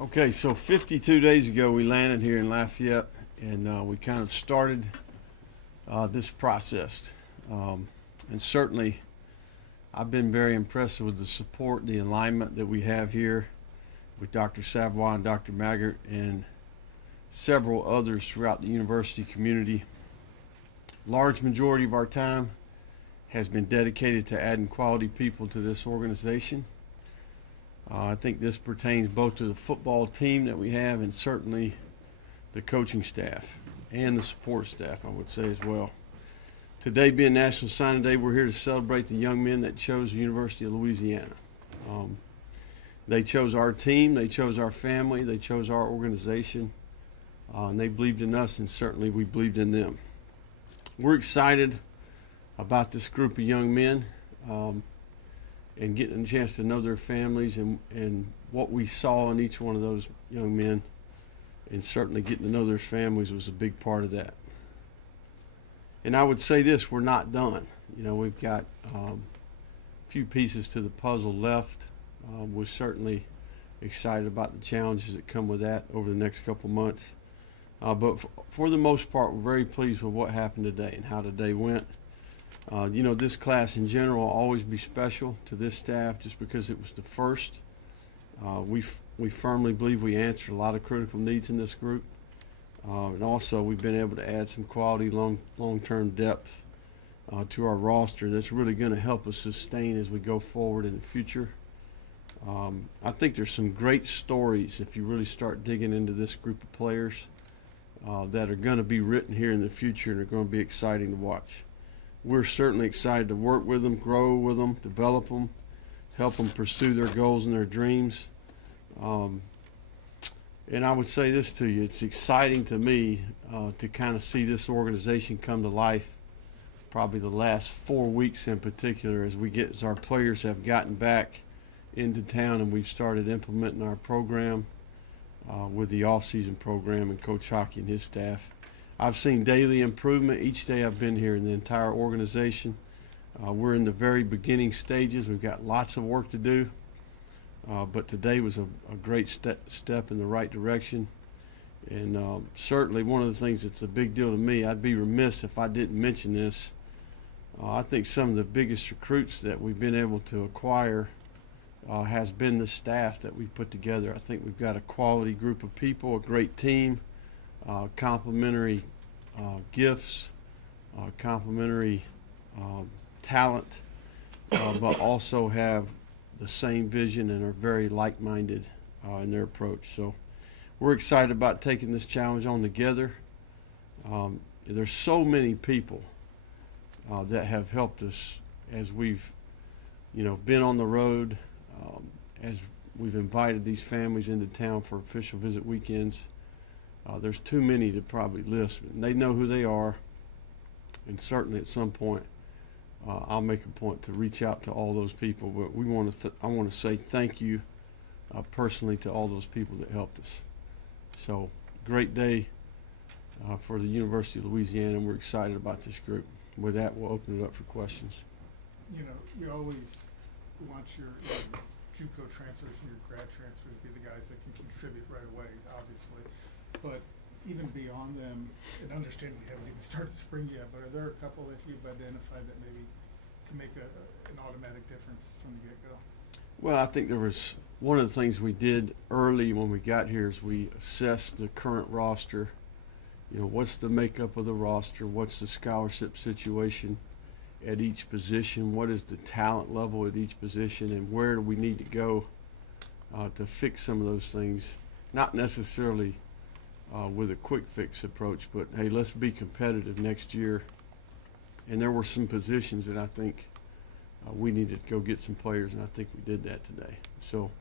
Okay, so 52 days ago we landed here in Lafayette, and we kind of started this process. And certainly I've been very impressed with the support, the alignment that we have here with Dr. Savoy and Dr. Maggart and several others throughout the university community. Large majority of our time has been dedicated to adding quality people to this organization. I think this pertains both to the football team that we have and certainly the coaching staff and the support staff, I would say, as well. Today being National Signing Day, we're here to celebrate the young men that chose the University of Louisiana. They chose our team, they chose our family, they chose our organization, and they believed in us, and certainly we believed in them. We're excited about this group of young men. And getting a chance to know their families and what we saw in each one of those young men, and certainly getting to know their families was a big part of that. And I would say this, we're not done. You know, we've got a few pieces to the puzzle left. We're certainly excited about the challenges that come with that over the next couple months. But for the most part, we're very pleased with what happened today and how today went. You know, this class in general will always be special to this staff just because it was the first. We firmly believe we answered a lot of critical needs in this group. And also we've been able to add some quality long-term depth to our roster that's really going to help us sustain as we go forward in the future. I think there's some great stories if you really start digging into this group of players that are going to be written here in the future and are going to be exciting to watch. We're certainly excited to work with them, grow with them, develop them, help them pursue their goals and their dreams. And I would say this to you, it's exciting to me to kind of see this organization come to life, probably the last 4 weeks in particular, as our players have gotten back into town and we've started implementing our program with the off-season program and Coach Hockey and his staff. I've seen daily improvement each day I've been here in the entire organization. We're in the very beginning stages. We've got lots of work to do, but today was a great step in the right direction. And certainly one of the things that's a big deal to me, I'd be remiss if I didn't mention this. I think some of the biggest recruits that we've been able to acquire has been the staff that we've put together. I think we've got a quality group of people, a great team. Complementary gifts, complementary talent, but also have the same vision and are very like-minded in their approach. So we're excited about taking this challenge on together. There's so many people that have helped us as we've, been on the road, as we've invited these families into town for official visit weekends. There's too many to probably list. They know who they are, and certainly at some point I'll make a point to reach out to all those people. But I want to say thank you personally to all those people that helped us. So great day for the University of Louisiana, and we're excited about this group. With that, we'll open it up for questions. You know, we always want your JUCO transfers and your grad transfers to be the guys that can contribute right away, obviously. But even beyond them, and understanding we haven't even started spring yet, but are there a couple that you've identified that maybe can make an automatic difference from the get-go? Well, I think there was one of the things we did early when we got here is we assessed the current roster. What's the makeup of the roster? What's the scholarship situation at each position? What is the talent level at each position? And where do we need to go to fix some of those things? Not necessarily with a quick fix approach, but hey, let's be competitive next year. And there were some positions that I think we needed to go get some players, and I think we did that today. So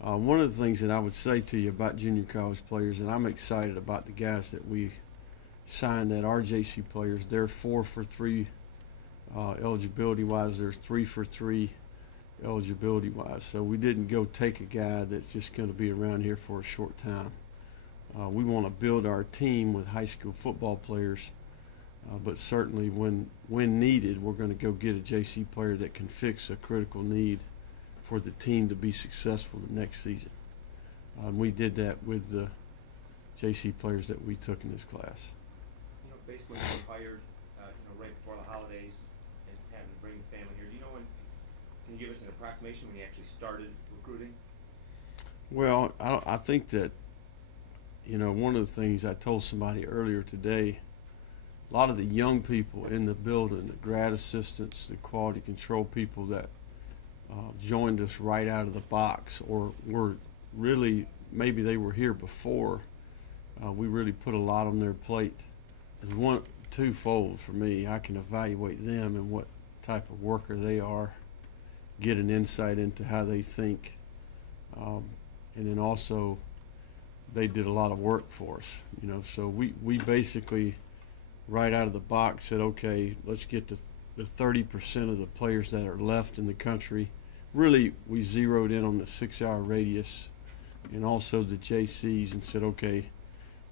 one of the things that I would say to you about junior college players, and I'm excited about the guys that we signed that are JC players. They're 4 for 3 eligibility-wise. They're 3 for 3 eligibility-wise. So we didn't go take a guy that's just going to be around here for a short time. We want to build our team with high school football players, but certainly when needed, we're going to go get a JC player that can fix a critical need for the team to be successful the next season. And we did that with the JC players that we took in this class. You know, based when you were hired, right before the holidays and having to bring the family here, do you know when, can you give us an approximation when you actually started recruiting? Well, I think that, one of the things I told somebody earlier today, a lot of the young people in the building, the grad assistants, the quality control people that joined us right out of the box, or were really, maybe they were here before, we really put a lot on their plate. There's twofold for me. I can evaluate them and what type of worker they are, get an insight into how they think, and then also they did a lot of work for us, so we basically right out of the box said, okay, let's get the 30% of the players that are left in the country. Really, we zeroed in on the 6-hour radius and also the JCs and said, okay,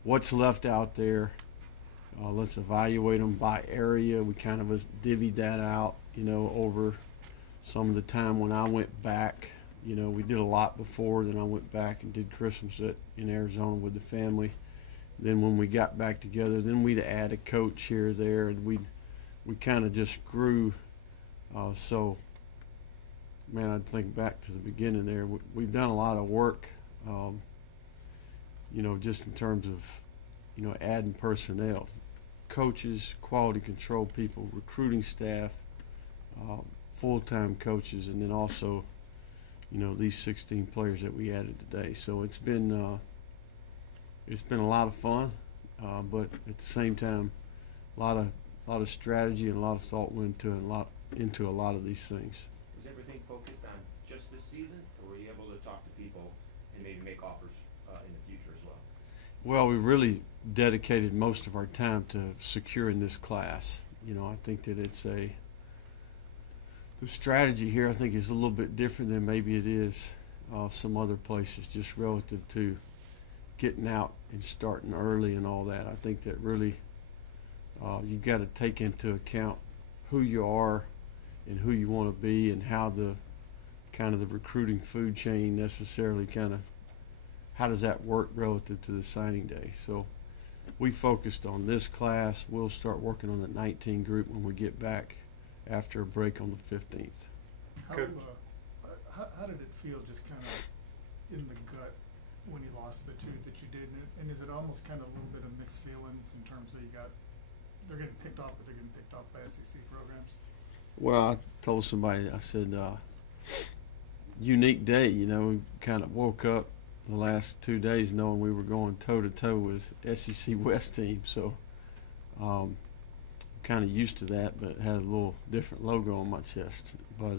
what's left out there? Let's evaluate them by area. We kind of divvied that out, over some of the time when I went back. We did a lot before, then I went back and did Christmas in Arizona with the family. Then when we got back together, then we'd add a coach here or there, and we kind of just grew. So, man, I'd think back to the beginning there. We've done a lot of work, just in terms of, adding personnel, coaches, quality control people, recruiting staff, full-time coaches, and then also, these 16 players that we added today. So it's been a lot of fun, but at the same time, a lot of strategy and a lot of thought went into a lot of these things. Was everything focused on just this season, or were you able to talk to people and maybe make offers in the future as well? Well, we really dedicated most of our time to securing this class. I think that the strategy here, I think, is a little bit different than maybe it is some other places, just relative to getting out and starting early and all that. I think that really you've got to take into account who you are and who you want to be, and how the recruiting food chain necessarily how does that work relative to the signing day. So we focused on this class. We'll start working on the 19 group when we get back after a break on the 15th. How did it feel just kind of in the gut when you lost the two that you did? And is it almost kind of a little bit of mixed feelings in terms of they're getting picked off, but they're getting picked off by SEC programs? Well, I told somebody, I said, unique day, we kind of woke up the last 2 days knowing we were going toe-to-toe with SEC West team. So kind of used to that, but it had a little different logo on my chest. But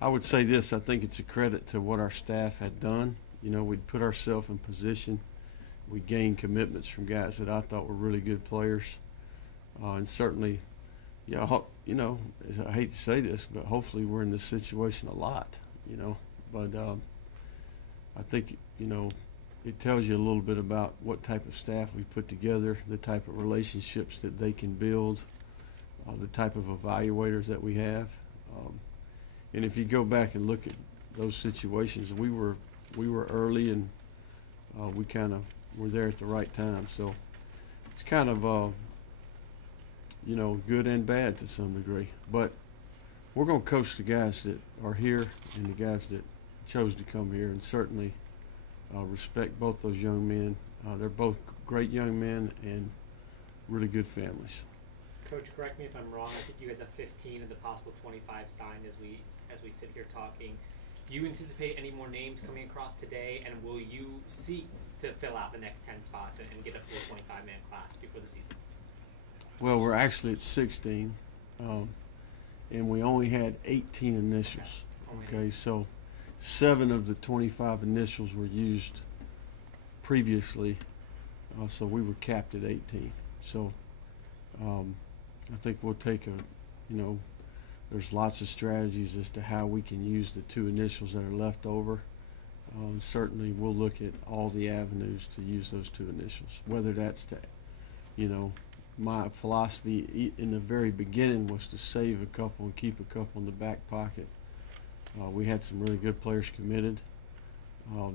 I would say this, I think it's a credit to what our staff had done. We'd put ourselves in position. We gained commitments from guys that I thought were really good players. And certainly, I hate to say this, but hopefully we're in this situation a lot, But I think, it tells you a little bit about what type of staff we put together, the type of relationships that they can build, the type of evaluators that we have. And if you go back and look at those situations, we were early, and we kind of were there at the right time. So it's kind of, good and bad to some degree. But we're going to coach the guys that are here and the guys that chose to come here, and certainly respect both those young men. They're both great young men and really good families. Coach, correct me if I'm wrong. I think you guys have 15 of the possible 25 signed as we sit here talking. Do you anticipate any more names coming across today, and will you seek to fill out the next 10 spots and get up to a 25-man class before the season? Well, we're actually at 16, and we only had 18 initials. Okay, so 7 of the 25 initials were used previously, so we were capped at 18. So I think we'll take there's lots of strategies as to how we can use the 2 initials that are left over. Certainly we'll look at all the avenues to use those 2 initials, whether that's to, my philosophy in the very beginning was to save a couple and keep a couple in the back pocket. We had some really good players committed,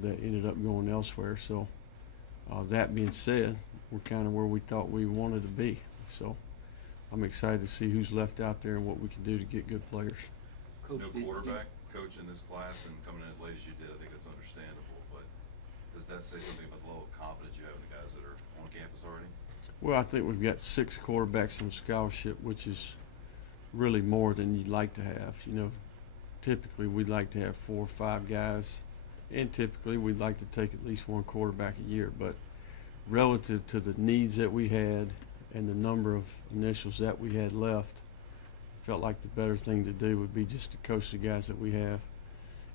that ended up going elsewhere. So that being said, we're kind of where we thought we wanted to be. So I'm excited to see who's left out there and what we can do to get good players. Coach, no quarterback coach in this class, and coming in as late as you did, I think that's understandable. But does that say something about the level of confidence you have in the guys that are on campus already? Well, I think we've got 6 quarterbacks on scholarship, which is really more than you'd like to have. You know, typically we'd like to have 4 or 5 guys, and typically we'd like to take at least 1 quarterback a year. But relative to the needs that we had and the number of initials that we had left, felt like the better thing to do would be just to coach the guys that we have.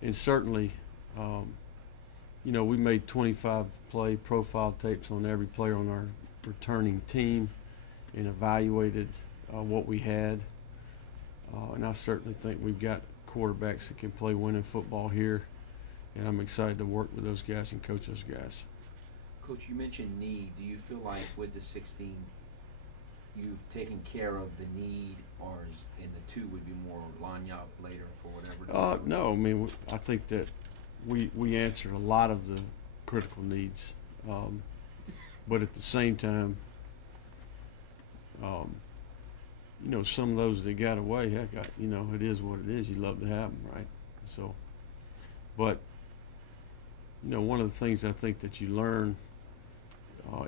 And certainly, you know, we made 25 play profile tapes on every player on our returning team and evaluated what we had. And I certainly think we've got quarterbacks that can play winning football here, and I'm excited to work with those guys and coach those guys. Coach, you mentioned need. Do you feel like with the 16, you've taken care of the need, or in the 2 would be more line up later for whatever? No, I mean, I think that we answered a lot of the critical needs, but at the same time, you know, some of those that got away, heck, you know, it is what it is. You love to have them, right? So, but you know, one of the things I think that you learn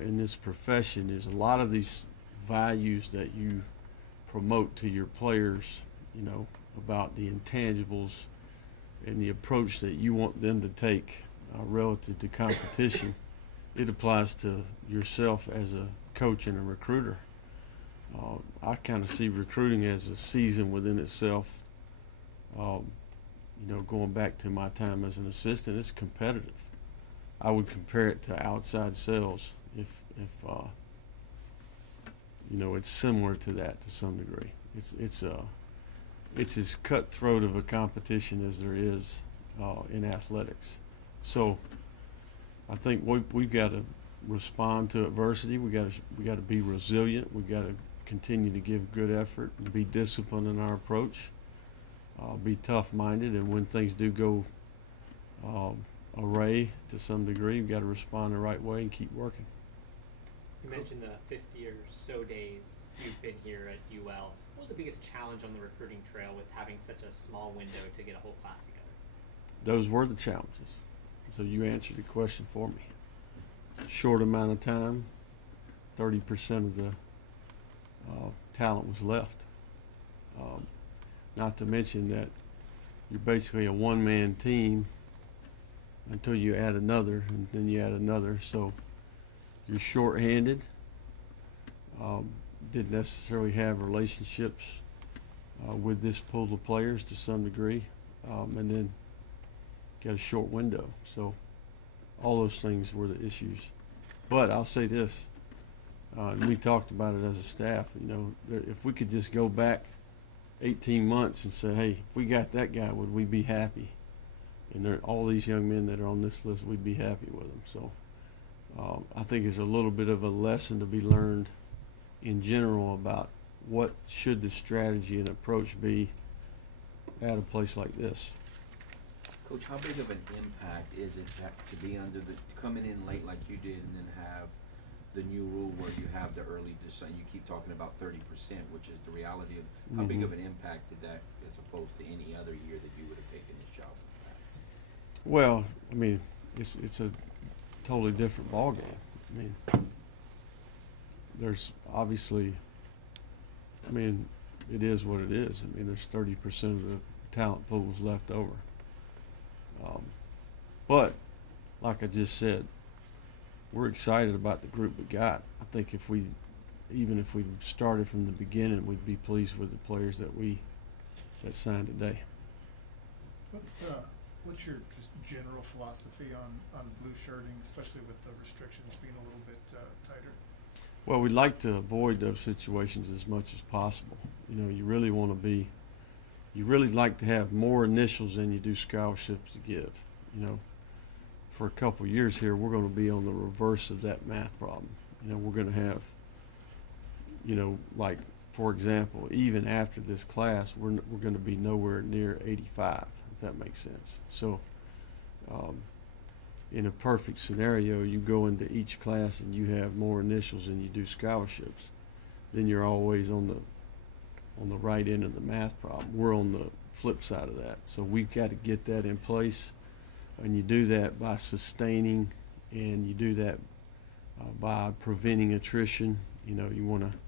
in this profession is a lot of these values that you promote to your players, you know, about the intangibles and the approach that you want them to take relative to competition. It applies to yourself as a coach and a recruiter. I kind of see recruiting as a season within itself. You know, going back to my time as an assistant, it's competitive. I would compare it to outside sales if you know, it's similar to that to some degree. It's as cutthroat of a competition as there is in athletics. So I think we've got to respond to adversity. We got to be resilient. We've got to continue to give good effort and be disciplined in our approach. Be tough-minded, and when things do go array to some degree, we've got to respond the right way and keep working. You mentioned the 50 or so days you've been here at UL. What was the biggest challenge on the recruiting trail with having such a small window to get a whole class together? Those were the challenges. So you answered the question for me. Short amount of time, 30% of the talent was left. Not to mention that you're basically a one-man team until you add another, and then you add another. So you're short-handed. Didn't necessarily have relationships with this pool of players to some degree, and then got a short window. So all those things were the issues. But I'll say this, and we talked about it as a staff, you know, if we could just go back 18 months and say, hey, if we got that guy, would we be happy? And all these young men that are on this list, we'd be happy with them. So I think it's a little bit of a lesson to be learned in general about what should the strategy and approach be at a place like this. Coach, how big of an impact is it to be coming in late like you did, and then have the new rule where you have the early descent? You keep talking about 30%, which is the reality of how big of an impact did that, as opposed to any other year that you would have taken this job with? Well, I mean, it's a totally different ballgame. I mean, there's obviously, I mean, it is what it is. I mean, there's 30% of the talent pools left over. But like I just said, we're excited about the group we got. I think even if we started from the beginning, we'd be pleased with the players that signed today. What's your just general philosophy on blue shirting, especially with the restrictions being a little bit tighter? Well, we'd like to avoid those situations as much as possible. You know, you really like to have more initials than you do scholarships to give. You know, for a couple of years here, we're going to be on the reverse of that math problem. You know, we're going to have, you know, like, for example, even after this class, we're going to be nowhere near 85, if that makes sense. So in a perfect scenario, you go into each class and you have more initials than you do scholarships. Then you're always on the right end of the math problem. We're on the flip side of that. So we've got to get that in place, and you do that by sustaining, and you do that by preventing attrition. You know, you want to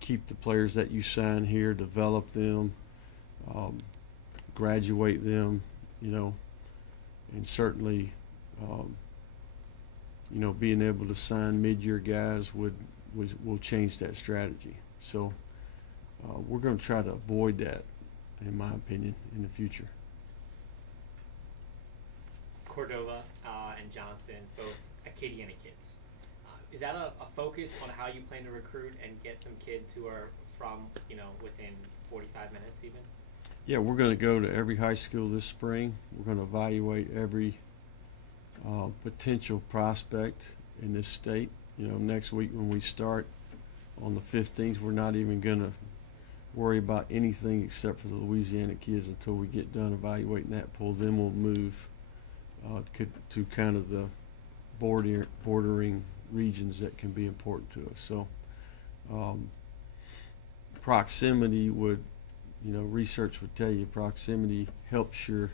keep the players that you sign here, develop them, graduate them, you know, and certainly, you know, being able to sign mid-year guys will change that strategy. So we're going to try to avoid that, in my opinion, in the future. Cordova and Johnson, both Acadiana kids. Is that a focus on how you plan to recruit and get some kids who are from, you know, within 45 minutes even? Yeah, we're going to go to every high school this spring. We're going to evaluate every potential prospect in this state. You know, next week when we start on the 15th, we're not even going to worry about anything except for the Louisiana kids until we get done evaluating that pool. Then we'll move to kind of the bordering regions that can be important to us. So proximity would, you know, research would tell you proximity helps your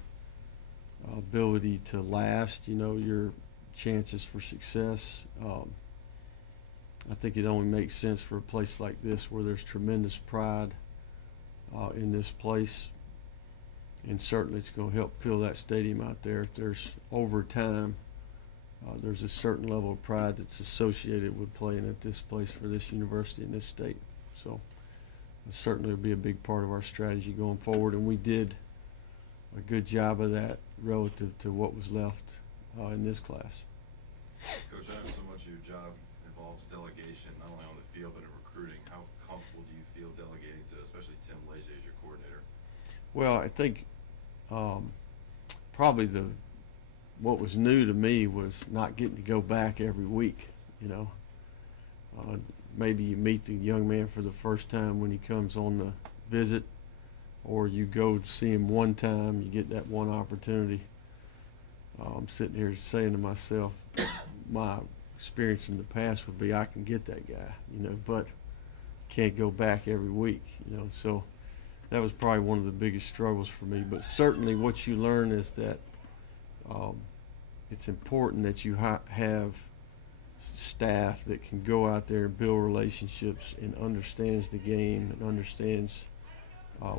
ability to last, you know, your chances for success. I think it only makes sense for a place like this where there's tremendous pride in this place, and certainly it's going to help fill that stadium out there. If there's over time, there's a certain level of pride that's associated with playing at this place for this university in this state. So it certainly will be a big part of our strategy going forward, and we did a good job of that relative to what was left in this class. Coach, I know so much of your job involves delegation, not only on the field but in recruiting. How comfortable do you feel delegating to, especially Tim Leger as your coordinator? Well, I think probably what was new to me was not getting to go back every week. You know, maybe you meet the young man for the first time when he comes on the visit, or you go see him one time, you get that one opportunity. I'm sitting here saying to myself, my experience in the past would be I can get that guy, you know, but can't go back every week, you know. So that was probably one of the biggest struggles for me. But certainly what you learn is that it's important that you have staff that can go out there and build relationships and understands the game and understands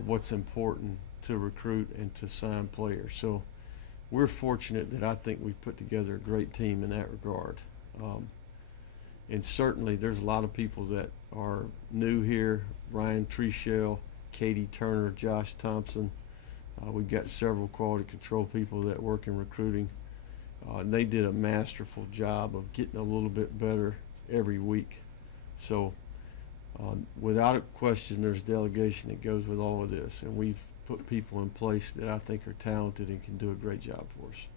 what's important to recruit and to sign players. So we're fortunate that I think we've put together a great team in that regard. And certainly there's a lot of people that are new here. Ryan Treshell, Katie Turner, Josh Thompson. We've got several quality control people that work in recruiting. And they did a masterful job of getting a little bit better every week. So without a question, there's delegation that goes with all of this. And we've put people in place that I think are talented and can do a great job for us.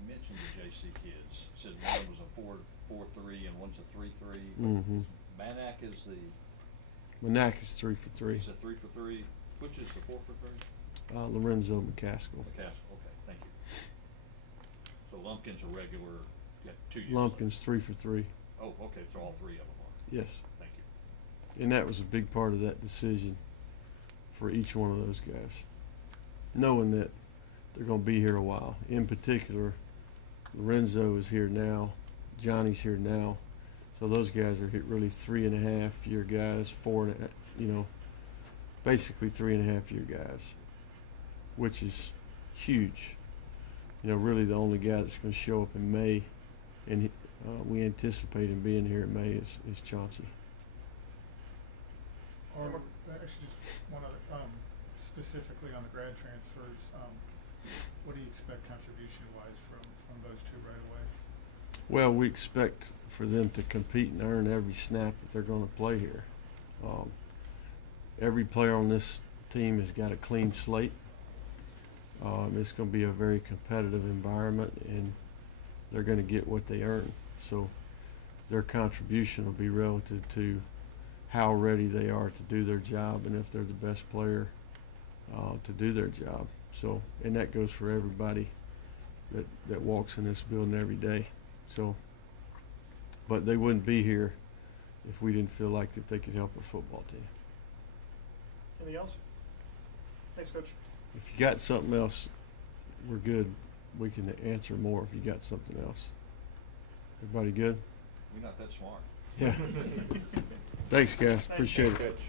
You mentioned the JC kids. You said one was a 4-3 and one's a 3-3. Mm-hmm. Manac is the... Manac is 3 for 3. Is it 3 for 3? Which is the 4 for 3? Lorenzo McCaskill. McCaskill, okay, thank you. So Lumpkin's a regular, yeah, 2 years Lumpkin's 3 for 3. Oh, okay, so all 3 of them are. Yes. Thank you. And that was a big part of that decision for each one of those guys, knowing that they're going to be here a while. In particular, Lorenzo is here now, Johnny's here now, so those guys are really 3.5-year guys, 4.5, you know, basically 3.5-year guys, which is huge. You know, really the only guy that's going to show up in May, and we anticipate him being here in May is Chauncey. Or actually, just one other, specifically on the grad transfers, what do you expect contribution-wise from those two right away? Well, we expect for them to compete and earn every snap that they're going to play here. Every player on this team has got a clean slate. It's going to be a very competitive environment, and they're going to get what they earn. So their contribution will be relative to how ready they are to do their job and if they're the best player to do their job. So, and that goes for everybody that walks in this building every day. So, but they wouldn't be here if we didn't feel like that they could help our football team. Anything else? Thanks, Coach. If you got something else, we're good. We can answer more if you got something else. Everybody good? We're not that smart. Yeah. Thanks, guys. Appreciate it. Coach.